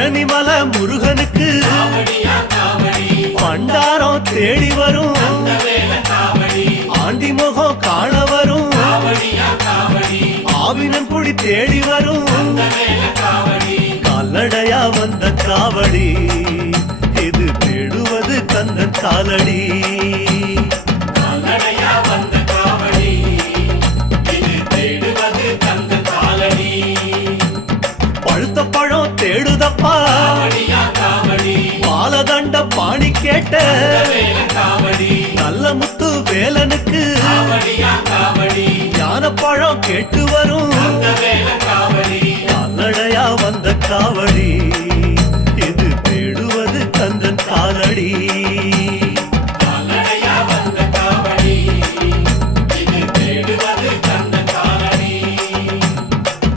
பழனிமலை முருகனுக்கு பண்டாரம் தேடி வரும் ஆண்டி முகம் காண வரும் ஆவினங்குடி தேடி வரும் கால்நடையா வந்த காவடி இது தேடுவது கந்தன் காலடி பழுத்த பழம் தேடுதப்பா பாலதண்ட பாணி கேட்ட நல்ல முத்து வேலனுக்கு ஞான பழம் கேட்டு வரும்